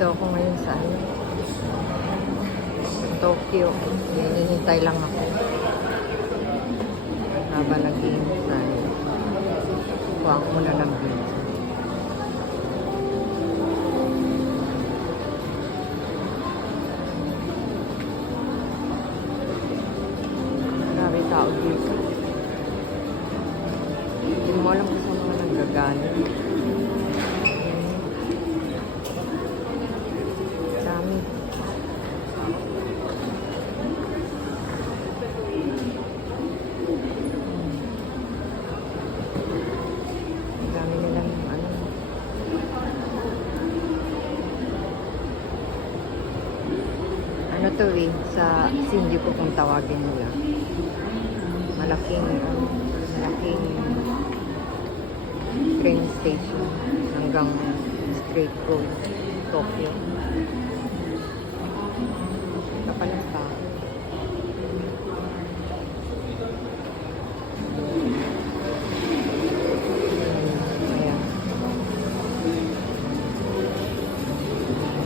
Nandito ako ngayon sa Tokyo. Hinihintay lang ako. Habang naghihintay, kuha ko muna ng video. Marami tao dito. Hindi mo alam kung saan mga nanggagaling. Dami. Dami nilang ano to sa Shinjuku kung tawagin nila. Malaking train station hanggang straight road Tokyo. Kapalang tao. Ayan.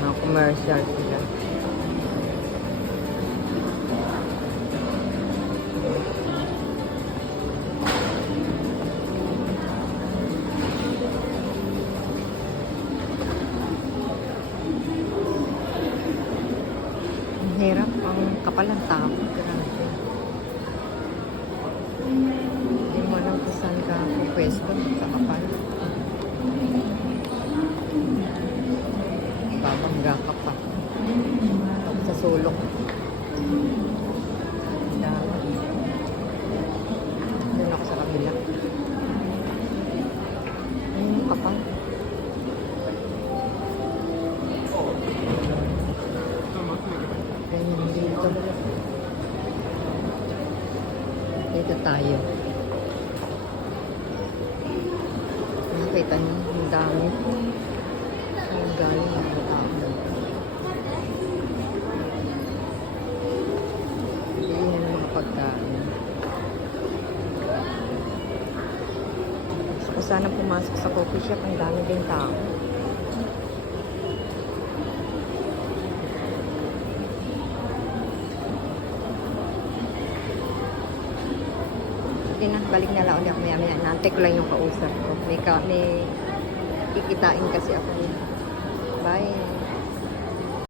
Mga commercial sila. Hirap ang kapal ng tao. Grabe. Hindi mo alam kung saan ka pupwesto sa kapal. Babangga ka pa. Sa sulok. Dami. Doon ako sa kabila. Ayun yung kapal. Ganyan dito. Dito tayo. Nakita niyo, ang dami. Ang galing ng tao. Hindi yun yung mga pagkain. Gusto ko sana pumasok sa coffee shop. Ang dami din tao. Balik na lang ulit ako maya-maya. Naantay ko lang yung kausap ko. May kikitain kasi ako. Bye.